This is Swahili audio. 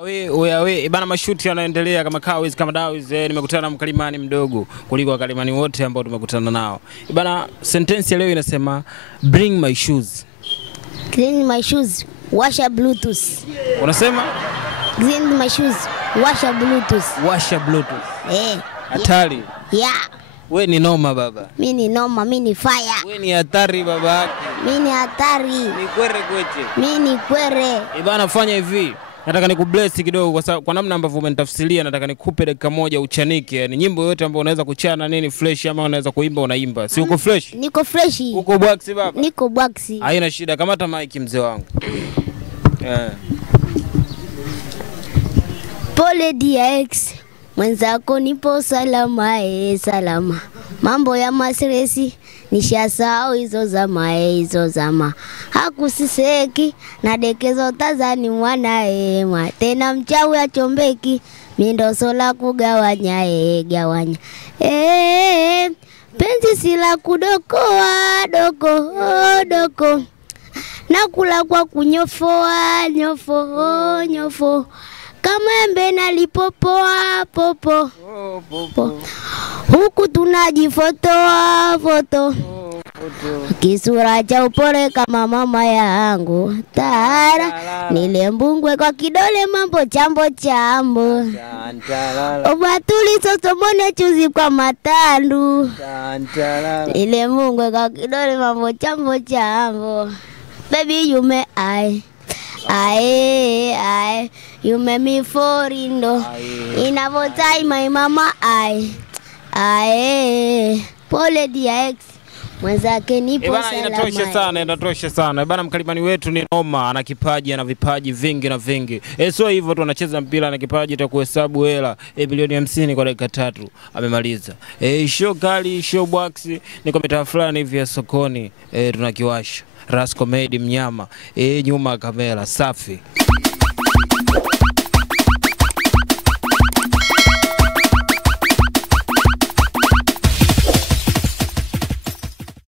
We bana, mashuti yanaendelea kama kawaida kama dawiz. Nimekutana na Mkalimani mdogo kuliko Wakalimani wote ambao tumekutana nao. Bana, sentence ya leo inasema bring my shoes. Clean my shoes, washa bluetooth. Unasema? Clean my shoes, washa bluetooth. Washa bluetooth. Hatari. Yeah. We ni noma baba. Mimi ni noma, mimi ni fire. We ni hatari baba yake. Mimi ni hatari. Ni kwere kweche. Mimi ni kwere. Bana, fanya hivi. Nataka nikubless kidogo kwa namna ambavyo umenitafsiria. Nataka nikupe dakika moja uchanike, yani nyimbo yote ambayo unaweza kuchana nini fresh ama unaweza kuimba unaimba. Si uko fresh? Niko fresh. Uko box baba? Niko box. Haina shida, kamata mic mzee wangu. Pole DX, mwenzako nipo salama salama. Mambo ya masresi nishasahau hizo zama. Hakusiseki na dekezo tazani mwana tena mchawi achombeki. Mindo sola kugawanya gawanya. Penzi sila kudokoa doko. Nakula kwa kunyofoa nyofo. Kama embe nalipopoa popo. Huku tunajifoto. Kisura cha upole kama mama yangu. Tara nilembungwe kwa kidole mambo chambo. Obatuli sosomone chuzi kwa matandu. Nilembungwe kwa kidole mambo chambo. Baby you may I you make me fall in love. Inavotai my mama pole DX, mwenzake nipo salama. Inatosha sana. Bana, Mkalimani wetu ni noma, ana kipaji, ana vipaji vingi na vingi. Sio hivyo tu anacheza mpira, ana kipaji cha kuhesabu hela. Bilioni 50 kwa dakika 3 amemaliza. Show kali, show box ni kwa mitaa fulani hivi ya sokoni. Tunakiwasha Ras Comedy mnyama. Nyuma kamera safi.